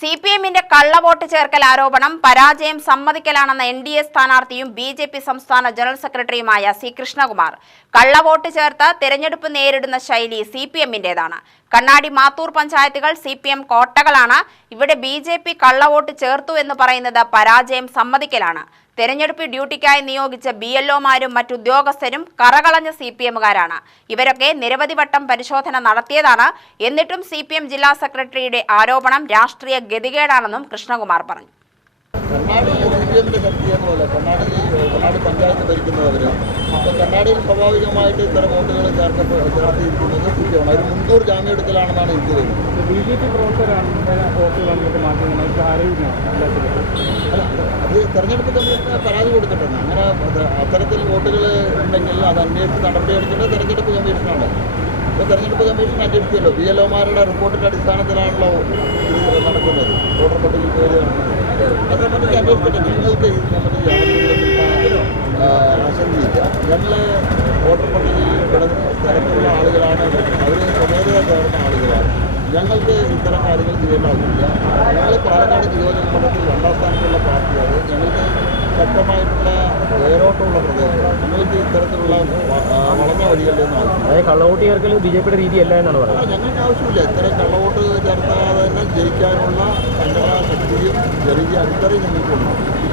C P എമ്മിന്റെ കള്ളവോട്ട് ചേർക്കൽ ആരോപണം പരാജയം സമ്മതിക്കലാണെന്ന എൻ ഡി എ സ്ഥാനാർത്ഥിയും ബി ജെ പി സംസ്ഥാന ജനറൽ സെക്രട്ടറിയുമായ സി കൃഷ്ണകുമാർ. കള്ളവോട്ട് ചേർത്ത് തെരഞ്ഞെടുപ്പ് നേരിടുന്ന ശൈലി സി പി എമ്മിന്റേതാണ് കണ്ണാടി മാത്തൂർ പഞ്ചായത്തുകൾ സി പി എം കോട്ടകളാണ്. ഇവിടെ ബി ജെ പി കള്ളവോട്ട് ചേർത്തു എന്ന് പറയുന്നത് പരാജയം സമ്മതിക്കലാണ്. തെരഞ്ഞെടുപ്പ് ഡ്യൂട്ടിക്കായി നിയോഗിച്ച ബി എൽഒമാരും മറ്റുദ്യോഗസ്ഥരും കറകളഞ്ഞ സി പി എമ്മുകാരാണ്. ഇവരൊക്കെ നിരവധി വട്ടം പരിശോധന നടത്തിയതാണ്. എന്നിട്ടും സി പി എം ജില്ലാ സെക്രട്ടറിയുടെ ആരോപണം രാഷ്ട്രീയ ഗതികേടാണെന്നും കൃഷ്ണകുമാർ പറഞ്ഞു. കണ്ണാടിയിൽ സ്വാഭാവികമായിട്ട് ഇത്തരം വോട്ടുകൾ ചേർക്കപ്പെ ചേർത്തിയിരിക്കുന്നത് സി പി എം ഒരു മുൻകൂർ ജാമ്യം എടുക്കലാണെന്നാണ് എനിക്ക് തോന്നുന്നത്. ബി ജെ പി പ്രവർത്തകരാണ് വോട്ട് വന്നിട്ട് തെരഞ്ഞെടുപ്പ് കമ്മീഷന് പരാതി കൊടുത്തിട്ടുണ്ട്. അങ്ങനെ അത് അത്തരത്തിൽ വോട്ടുകൾ ഉണ്ടെങ്കിൽ അത് അന്വേഷിച്ച് നടപടിയെടുക്കേണ്ടത് തെരഞ്ഞെടുപ്പ് കമ്മീഷനാണ്. ഇപ്പോൾ തെരഞ്ഞെടുപ്പ് കമ്മീഷൻ അന്വേഷിക്കുമല്ലോ ബി എൽ. ഒമാരുടെ റിപ്പോർട്ടിന്റെ അടിസ്ഥാനത്തിലാണല്ലോ ഇത് നടക്കുന്നത്. വോട്ടർ പട്ടികയിൽ പേര് അത് സംബന്ധിച്ച് അന്വേഷിക്കട്ടെ ഞങ്ങൾക്ക് ഇത് സംബന്ധിച്ച് ആശങ്കയില്ല. ഞങ്ങൾ വോട്ടർ പട്ടികയിൽ കിടന്ന ആളുകളാണ്. അവർ സ്വമേധയാ ചേർന്ന ഞങ്ങൾക്ക് ഇത്തരം കാര്യങ്ങൾ ചെയ്യേണ്ടതില്ല ഞങ്ങൾ പാലക്കാട് നിയോജക മണ്ഡലത്തിൽ രണ്ടാം സ്ഥാനത്തുള്ള പാർട്ടിയാണ്. ഞങ്ങൾക്ക് ശക്തമായിട്ടുള്ള വേരോട്ടമുള്ള പ്രദേശമാണ്. ഞങ്ങൾക്ക് ഇത്തരത്തിലുള്ള വളഞ്ഞ വഴികളിലൊന്നും ആവശ്യമില്ല. കള്ളവോട്ട് ചേർക്കൽ ബി ജെ പിയുടെ രീതിയല്ല എന്നാണ് പറയുന്നത്. ഞങ്ങൾക്ക് ആവശ്യമില്ല. ഇത്തരം കള്ളവോട്ട് ചേർത്താതെ തന്നെ ജയിക്കാനുള്ള സംഘടനാ ശക്തിയും ജനകീയ അടിത്തറയും ഞങ്ങൾക്കുണ്ട്.